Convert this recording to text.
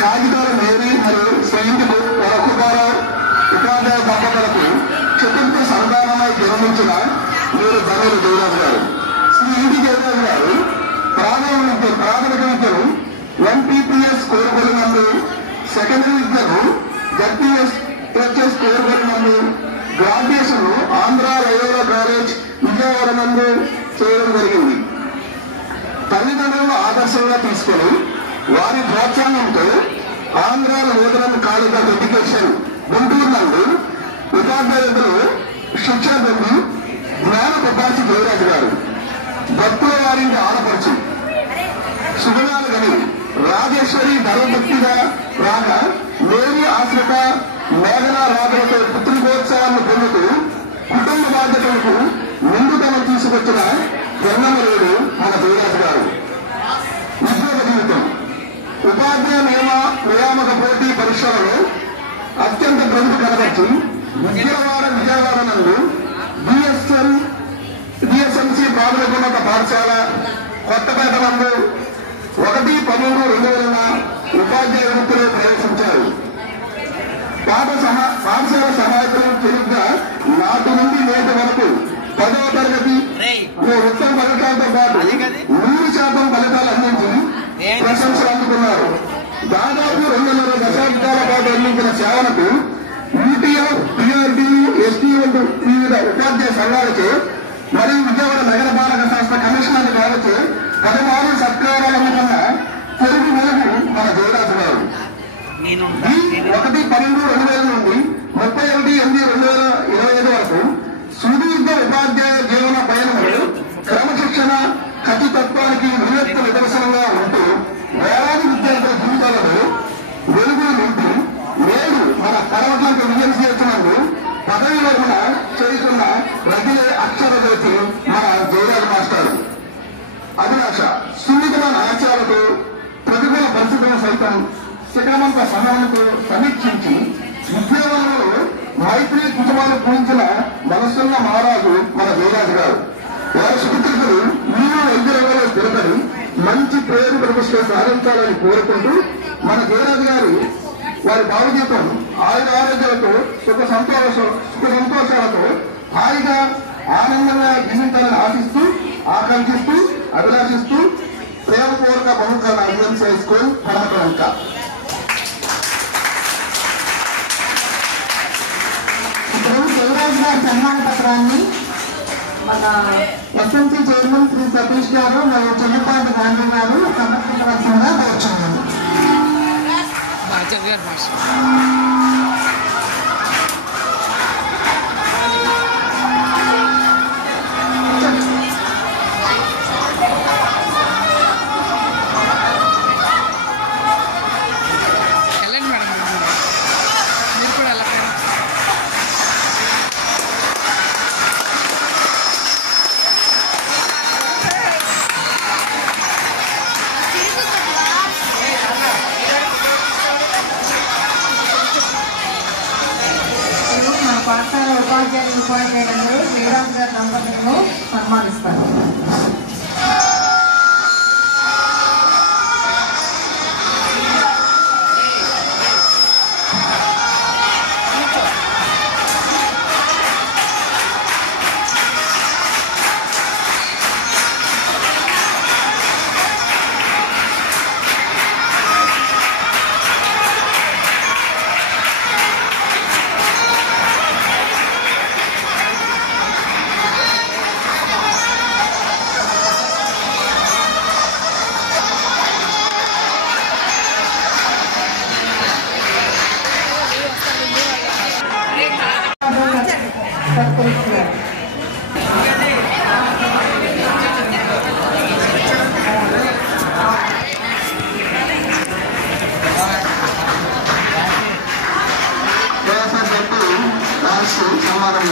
కాగితాల మేరీ మరియు సెయింట్లు వరకుగారావు ఉపాధ్యాయ దంపతులకు చతుర్థ సంతానమై జన్మించిన మీరు ధనులు జయరాజు గారు. శ్రీ ఈడి జయరాజు గారు ప్రాథమిక విద్యను ఎంపీపీఎస్ కోరుబడి నందు, సెకండరీ విద్యను జడ్పీఎస్ కోరుబడి నందు, graduation Andhra Loyola college Vijayawada నందు చేయడం జరిగింది. తల్లిదండ్రులను ఆదర్శంగా తీసుకుని వారి ప్రోత్సాహంతో Andhra Lutheran college of education Guntur నందు ఉపాధ్యాయులు శిక్షణ పొంది జ్ఞాన ప్రకాశి జయరాజు గారు భక్తుల వారిని ఆడపడుచు శుభనాలు గని రాజేశ్వరి ధర్మభక్తిగా రాగా మేరీ ఆశ్రిత మేఘనా రాజులతో పుత్రికోత్సవాన్ని పొందుతూ కుటుంబ బాధ్యతలకు ముందుతనం తీసుకొచ్చిన జన్మలేడు మన జయరాజు గారు. ఉద్యోగ జీవితం ఉపాధ్యాయ నియామక పోటీ పరీక్షలలో అత్యంత ప్రముఖ కనబర్చి విజయవాడ నందు బిఎస్ఎంసి ప్రాథమికోన్నత పాఠశాల కొత్తపేట నందు 1/12/2000 ఉపాధ్యాయ వృత్తిలో ప్రవేశించారు. పాఠశాల సహాయకులు చురుగ్గా నాటి నుండి నేటి వరకు 10వ తరగతి ఉత్తమ ఫలితాలతో పాటు 100% ఫలితాలు అందించి ప్రశంసలు అందుకున్నారు. దాదాపు 2.5 దశాబ్దాల పాటు అందించిన సేవలకు యూటీఎఫ్, పిఆర్డీయూ, ఎస్టీ వంటి వివిధ ఉపాధ్యాయ సంఘాలచే మరియు విజయవాడ నగర పాలక సంస్థ కమిషనర్ గారిచే 16 సత్కారాలు అందుకున్న తెలుగు వెలుగు మన జయరాజు గారు. 1/12/2000 నుండి 31/8/2025 వరకు సుదీర్ఘ ఉపాధ్యాయ జీవన పయనంలో క్రమశిక్షణ, ఖచ్చితత్వానికి వినూత్న నిదర్శనంగా ఉంటూ వేలాది విద్యార్థుల జీవితాలలో వెలుగులు నింపి నేడు మన పర్వతానికి విజయం నందు పదవి విరమణ చేస్తున్న రగిలే అక్షర జ్యోతి మన జయరాజు మాస్టర్. అభిలాష సున్నితమైన ఆశయాలతో ప్రతికూల పరిస్థితులను సైతం శిఖరమంత సమయంతో సమీక్షించి విద్యావనంలో మైత్రి కుటుంబాలు పూజించిన మనసున్న మహారాజు మన జయరాజు గారు. వారి సుపుత్రులు మీరు ఎదురులో స్థిరపడి మంచి ప్రేమ ప్రతిష్టలు సాధించాలని కోరుకుంటూ మన జయరాజు గారు వారి భావజీతం ఆరోగ్యాలతో సుఖ సంతోషాలతో హాయిగా ఆనందంగా జీవితాలను ఆశిస్తూ ఆకాంక్షిస్తూ అభిలాషిస్తూ ప్రేమపూర్వక బహుకాల అభివృద్ధి చేసుకొని పరమత. ఇప్పుడు జయరాజు గారి సన్మాన పత్రాన్ని మన ఎస్ఎంసీ చైర్మన్ శ్రీ సతీష్ గారు మరియు చెన్నపాటి గాంధీ గారు సమర్పించవలసిందిగా కోరుచున్నాను. పాఠశాల ఉపాధ్యాయులందరూ జయరాజు గారి దంపతులను సన్మానిస్తారు. సన్మానం